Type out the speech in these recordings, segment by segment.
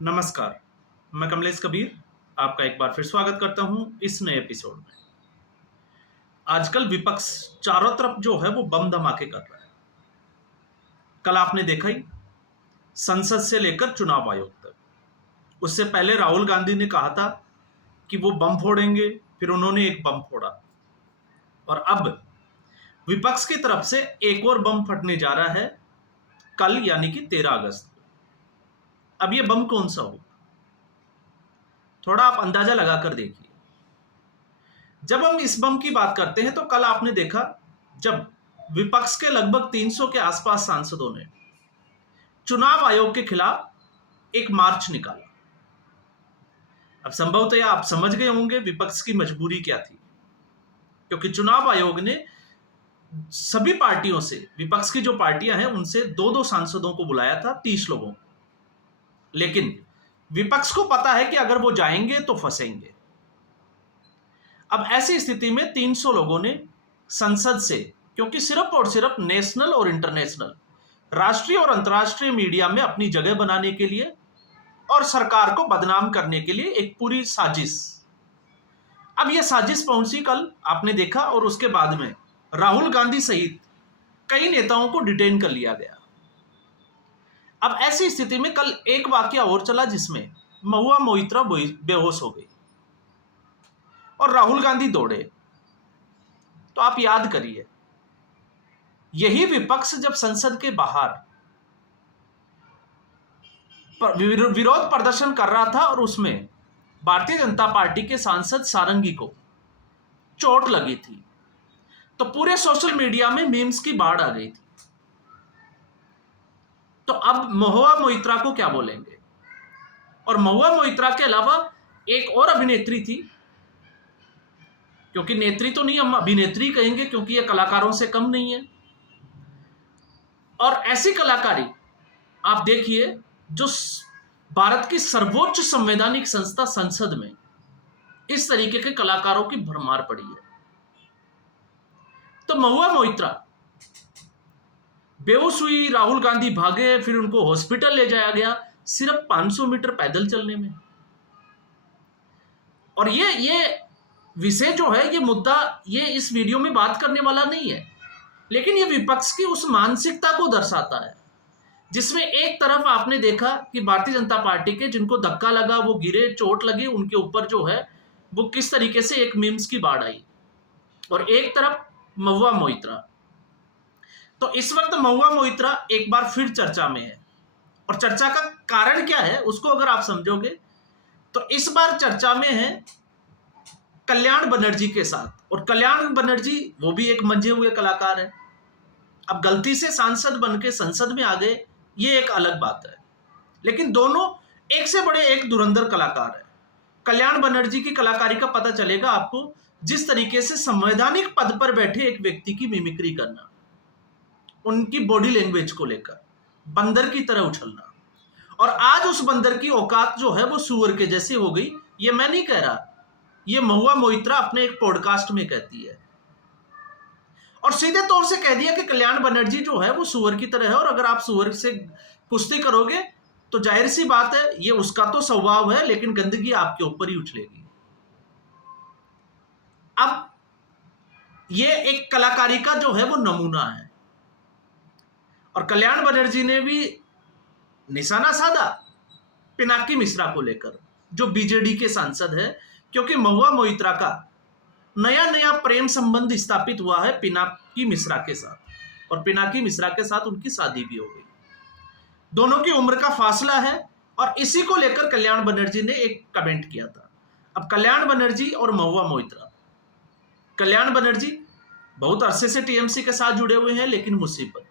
नमस्कार, मैं कमलेश कबीर आपका एक बार फिर स्वागत करता हूं इस नए एपिसोड में। आजकल विपक्ष चारों तरफ जो है वो बम धमाके कर रहा है। कल आपने देखा ही, संसद से लेकर चुनाव आयोग तक। उससे पहले राहुल गांधी ने कहा था कि वो बम फोड़ेंगे, फिर उन्होंने एक बम फोड़ा और अब विपक्ष की तरफ से एक और बम फटने जा रहा है कल, यानी कि 13 अगस्त को। अब ये बम कौन सा होगा, थोड़ा आप अंदाजा लगाकर देखिए। जब हम इस बम की बात करते हैं तो कल आपने देखा, जब विपक्ष के लगभग 300 के आसपास सांसदों ने चुनाव आयोग के खिलाफ एक मार्च निकाला। अब संभवतः आप समझ गए होंगे विपक्ष की मजबूरी क्या थी, क्योंकि चुनाव आयोग ने सभी पार्टियों से, विपक्ष की जो पार्टियां हैं उनसे दो दो सांसदों को बुलाया था, 30 लोगों को। लेकिन विपक्ष को पता है कि अगर वो जाएंगे तो फंसेंगे। अब ऐसी स्थिति में 300 लोगों ने संसद से, क्योंकि सिर्फ और सिर्फ नेशनल और इंटरनेशनल, राष्ट्रीय और अंतर्राष्ट्रीय मीडिया में अपनी जगह बनाने के लिए और सरकार को बदनाम करने के लिए एक पूरी साजिश। अब यह साजिश पहुंची कल, आपने देखा, और उसके बाद में राहुल गांधी सहित कई नेताओं को डिटेन कर लिया गया। अब ऐसी स्थिति में कल एक वाकया और चला जिसमें महुआ मोइत्रा बेहोश हो गई और राहुल गांधी दौड़े। तो आप याद करिए, यही विपक्ष जब संसद के बाहर विरोध प्रदर्शन कर रहा था और उसमें भारतीय जनता पार्टी के सांसद सारंगी को चोट लगी थी, तो पूरे सोशल मीडिया में मीम्स की बाढ़ आ गई थी। तो अब महुआ मोइत्रा को क्या बोलेंगे? और महुआ मोइत्रा के अलावा एक और अभिनेत्री थी, क्योंकि नेत्री तो नहीं, हम अभिनेत्री कहेंगे क्योंकि यह कलाकारों से कम नहीं है। और ऐसी कलाकारी आप देखिए जो भारत की सर्वोच्च संवैधानिक संस्था संसद में इस तरीके के कलाकारों की भरमार पड़ी है। तो महुआ मोइत्रा बेहोश हुई, राहुल गांधी भागे, फिर उनको हॉस्पिटल ले जाया गया सिर्फ 500 मीटर पैदल चलने में। और ये विषय जो है, ये मुद्दा, ये इस वीडियो में बात करने वाला नहीं है, लेकिन ये विपक्ष की उस मानसिकता को दर्शाता है जिसमें एक तरफ आपने देखा कि भारतीय जनता पार्टी के जिनको धक्का लगा, वो गिरे, चोट लगी, उनके ऊपर जो है वो किस तरीके से एक मीम्स की बाढ़ आई, और एक तरफ महुआ मोइत्रा। तो इस वक्त महुआ मोइत्रा एक बार फिर चर्चा में है, और चर्चा का कारण क्या है उसको अगर आप समझोगे तो इस बार चर्चा में है कल्याण बनर्जी के साथ। और कल्याण बनर्जी वो भी एक मंजे हुए कलाकार है। अब गलती से सांसद बन के संसद में आ गए, ये एक अलग बात है, लेकिन दोनों एक से बड़े एक धुरंधर कलाकार है। कल्याण बनर्जी की कलाकारी का पता चलेगा आपको, जिस तरीके से संवैधानिक पद पर बैठे एक व्यक्ति की मिमिक्री करना, उनकी बॉडी लैंग्वेज को लेकर बंदर की तरह उछलना। और आज उस बंदर की औकात जो है वो सुअर के जैसी हो गई। ये मैं नहीं कह रहा, ये महुआ मोइत्रा अपने एक पॉडकास्ट में कहती है, और सीधे तौर से कह दिया कि कल्याण बनर्जी जो है वो सुअर की तरह है, और अगर आप सुअर से कुश्ती करोगे तो जाहिर सी बात है ये उसका तो स्वभाव है, लेकिन गंदगी आपके ऊपर ही उछलेगी। अब ये एक कलाकारी का जो है वो नमूना है, और कल्याण बनर्जी ने भी निशाना साधा पिनाकी मिश्रा को लेकर, जो बीजेडी के सांसद है, क्योंकि महुआ मोइत्रा का नया नया प्रेम संबंध स्थापित हुआ है पिनाकी मिश्रा के साथ, और पिनाकी मिश्रा के साथ उनकी शादी भी हो गई। दोनों की उम्र का फासला है, और इसी को लेकर कल्याण बनर्जी ने एक कमेंट किया था। अब कल्याण बनर्जी और महुआ मोइत्रा, कल्याण बनर्जी बहुत अरसे से टीएमसी के साथ जुड़े हुए हैं, लेकिन मुसीबत,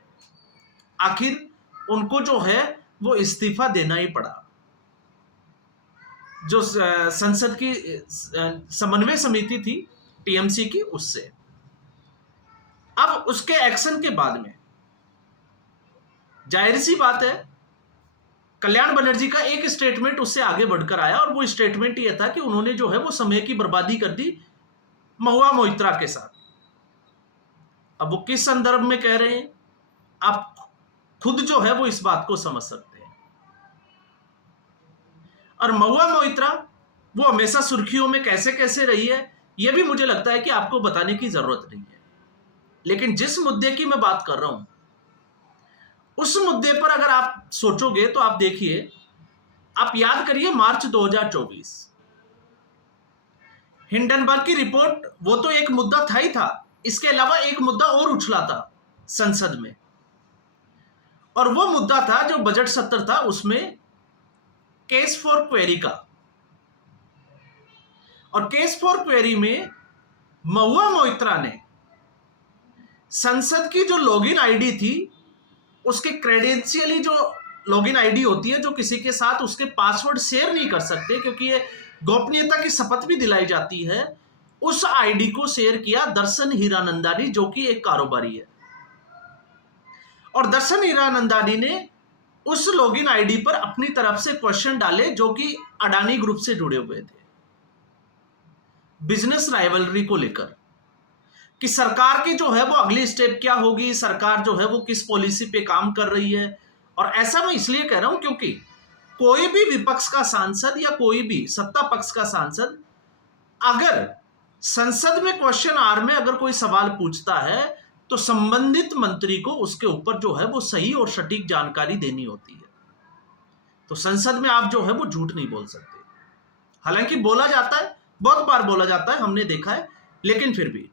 आखिर उनको जो है वो इस्तीफा देना ही पड़ा। जो संसद की समन्वय समिति थी टीएमसी की, उससे अब उसके एक्शन के बाद में जाहिर सी बात है कल्याण बनर्जी का एक स्टेटमेंट उससे आगे बढ़कर आया, और वो स्टेटमेंट ये था कि उन्होंने जो है वो समय की बर्बादी कर दी महुआ मोइत्रा के साथ। अब वो किस संदर्भ में कह रहे हैं आप खुद जो है वो इस बात को समझ सकते हैं। और महुआ मोइत्रा वो हमेशा सुर्खियों में कैसे कैसे रही है, यह भी मुझे लगता है कि आपको बताने की जरूरत नहीं है। लेकिन जिस मुद्दे की मैं बात कर रहा हूं, उस मुद्दे पर अगर आप सोचोगे तो आप देखिए, आप याद करिए मार्च 2024 हिंडनबर्ग की रिपोर्ट, वो तो एक मुद्दा था ही था, इसके अलावा एक मुद्दा और उछला था संसद में, और वो मुद्दा था जो बजट सत्र था उसमें केस फॉर क्वेरी का। और केस फॉर क्वेरी में महुआ मोइत्रा ने संसद की जो लॉगिन आईडी थी, उसके क्रेडेंशियली जो लॉगिन आईडी होती है, जो किसी के साथ उसके पासवर्ड शेयर नहीं कर सकते क्योंकि ये गोपनीयता की शपथ भी दिलाई जाती है, उस आईडी को शेयर किया दर्शन हीरानंदानी, जो कि एक कारोबारी है। और दर्शन हीरानंदानी ने उस लॉगिन आईडी पर अपनी तरफ से क्वेश्चन डाले जो कि अडानी ग्रुप से जुड़े हुए थे, बिजनेस राइवलरी को लेकर, कि सरकार की जो है वो अगली स्टेप क्या होगी, सरकार जो है वो किस पॉलिसी पे काम कर रही है। और ऐसा मैं इसलिए कह रहा हूं क्योंकि कोई भी विपक्ष का सांसद या कोई भी सत्ता पक्ष का सांसद अगर संसद में क्वेश्चन आवर में अगर कोई सवाल पूछता है तो संबंधित मंत्री को उसके ऊपर जो है वो सही और सटीक जानकारी देनी होती है। तो संसद में आप जो है वो झूठ नहीं बोल सकते। हालांकि बोला जाता है, बहुत बार बोला जाता है, हमने देखा है, लेकिन फिर भी।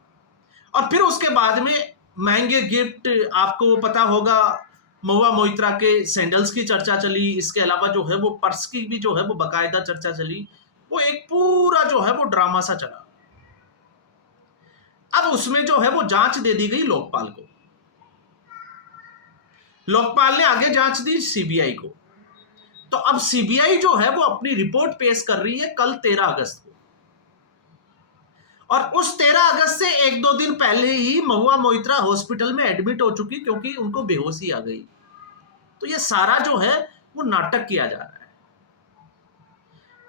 और फिर उसके बाद में महंगे गिफ्ट, आपको पता होगा महुआ मोइत्रा के सैंडल्स की चर्चा चली, इसके अलावा जो है वो पर्स की भी जो है वो बाकायदा चर्चा चली। वो एक पूरा जो है वो ड्रामा सा चला। अब उसमें जो है वो जांच दे दी गई लोकपाल को। लोकपाल ने आगे जांच दी सीबीआई को। तो अब सीबीआई जो है वो अपनी रिपोर्ट पेश कर रही है कल 13 अगस्त को। और उस 13 अगस्त से एक दो दिन पहले ही महुआ मोइत्रा हॉस्पिटल में एडमिट हो चुकी क्योंकि उनको बेहोशी आ गई। तो ये सारा जो है वो नाटक किया जा रहा है।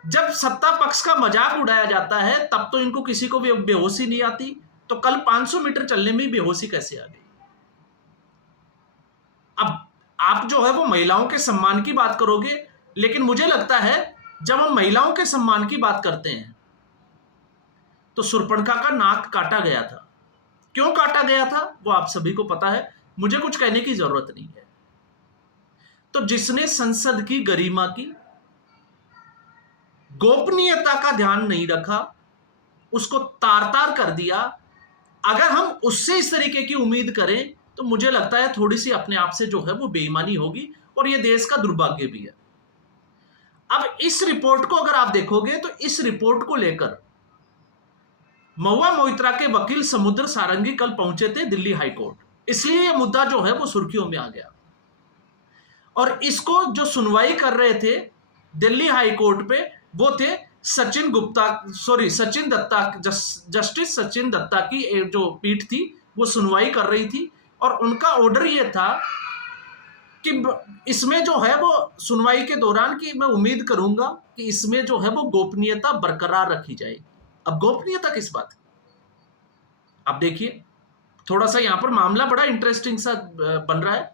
जब सत्ता पक्ष का मजाक उड़ाया जाता है तब तो इनको किसी को भी बेहोशी नहीं आती, तो कल 500 मीटर चलने में बेहोशी कैसे आ गई। अब आप जो है वो महिलाओं के सम्मान की बात करोगे, लेकिन मुझे लगता है जब हम महिलाओं के सम्मान की बात करते हैं तो शूर्पणखा का नाक काटा गया था। क्यों काटा गया था वो आप सभी को पता है, मुझे कुछ कहने की जरूरत नहीं है। तो जिसने संसद की गरिमा की, गोपनीयता का ध्यान नहीं रखा, उसको तार तार कर दिया, अगर हम उससे इस तरीके की उम्मीद करें तो मुझे लगता है थोड़ी सी अपने आप से जो है वो बेईमानी होगी और ये देश का दुर्भाग्य भी है। अब इस रिपोर्ट को अगर आप देखोगे तो इस रिपोर्ट को लेकर महुआ मोइत्रा के वकील समुद्र सारंगी कल पहुंचे थे दिल्ली हाईकोर्ट, इसलिए यह मुद्दा जो है वो सुर्खियों में आ गया। और इसको जो सुनवाई कर रहे थे दिल्ली हाईकोर्ट पे वो थे सचिन दत्ता, जस्टिस सचिन दत्ता की जो पीठ थी वो सुनवाई कर रही थी। और उनका ऑर्डर ये था कि इसमें जो है वो सुनवाई के दौरान कि मैं उम्मीद करूंगा कि इसमें जो है वो गोपनीयता बरकरार रखी जाएगी। अब गोपनीयता किस बात की? अब देखिए, थोड़ा सा यहां पर मामला बड़ा इंटरेस्टिंग सा बन रहा है।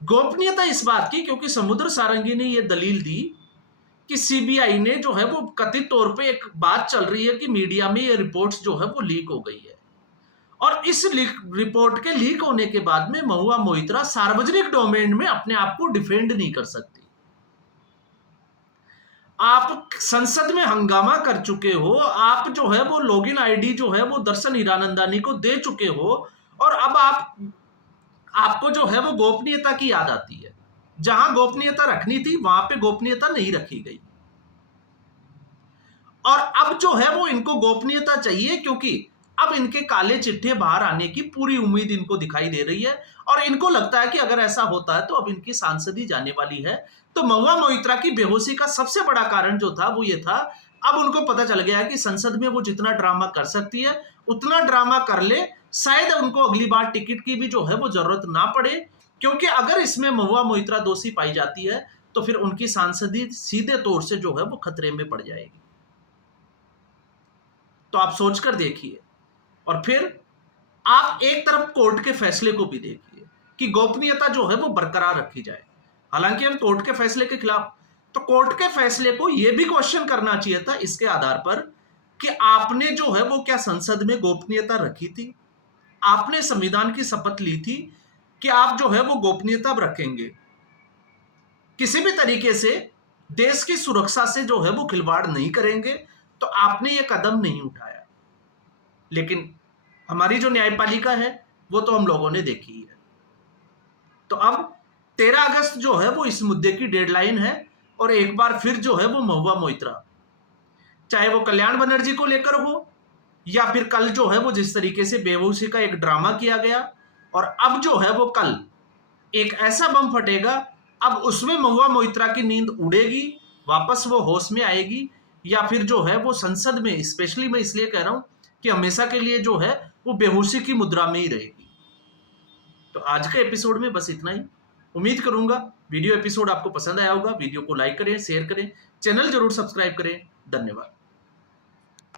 गोपनीयता इस बात की क्योंकि समुद्र सारंगी ने यह दलील दी कि सीबीआई ने जो है वो कथित तौर पे एक बात चल रही है कि मीडिया में ये रिपोर्ट्स जो है वो लीक हो गई है, और इस रिपोर्ट के लीक होने के बाद में महुआ मोइत्रा सार्वजनिक डोमेन में अपने आप को डिफेंड नहीं कर सकती। आप संसद में हंगामा कर चुके हो, आप जो है वो लॉगिन आईडी जो है वो दर्शन हीरानंदानी को दे चुके हो, और अब आपको जो है वो गोपनीयता की याद आती है। जहां गोपनीयता रखनी थी वहां पे गोपनीयता नहीं रखी गई, और अब जो है वो इनको गोपनीयता चाहिए क्योंकि अब इनके काले चिट्ठे बाहर आने की पूरी उम्मीद इनको दिखाई दे रही है। और इनको लगता है कि अगर ऐसा होता है तो अब इनकी सांसदी जाने वाली है। तो महुआ मोइत्रा की बेहोशी का सबसे बड़ा कारण जो था वो ये था, अब उनको पता चल गया है कि संसद में वो जितना ड्रामा कर सकती है उतना ड्रामा कर ले, शायद उनको अगली बार टिकट की भी जो है वो जरूरत ना पड़े, क्योंकि अगर इसमें महुआ मोइत्रा दोषी पाई जाती है तो फिर उनकी सांसदी सीधे तौर से जो है वो खतरे में पड़ जाएगी। तो आप सोचकर देखिए, और फिर आप एक तरफ कोर्ट के फैसले को भी देखिए कि गोपनीयता जो है वो बरकरार रखी जाए। हालांकि हम कोर्ट के फैसले के खिलाफ तो कोर्ट के फैसले को यह भी क्वेश्चन करना चाहिए था इसके आधार पर कि आपने जो है वो क्या संसद में गोपनीयता रखी थी? आपने संविधान की शपथ ली थी कि आप जो है वो गोपनीयता रखेंगे, किसी भी तरीके से देश की सुरक्षा से जो है वो खिलवाड़ नहीं करेंगे, तो आपने ये कदम नहीं उठाया। लेकिन हमारी जो न्यायपालिका है वो तो हम लोगों ने देखी है। तो अब 13 अगस्त जो है वो इस मुद्दे की डेडलाइन है और एक बार फिर जो है वो महुआ मोइत्रा, चाहे वो कल्याण बनर्जी को लेकर हो या फिर कल जो है वो जिस तरीके से बेहोशी का एक ड्रामा किया गया, और अब जो है वो कल एक ऐसा बम फटेगा, अब उसमें महुआ मोइत्रा की नींद उड़ेगी, वापस वो होश में आएगी, या फिर जो है वो संसद में, स्पेशली मैं इसलिए कह रहा हूं कि हमेशा के लिए जो है वो बेहोशी की मुद्रा में ही रहेगी। तो आज के एपिसोड में बस इतना ही। उम्मीद करूंगा वीडियो एपिसोड आपको पसंद आया होगा। वीडियो को लाइक करें, शेयर करें, चैनल जरूर सब्सक्राइब करें। धन्यवाद।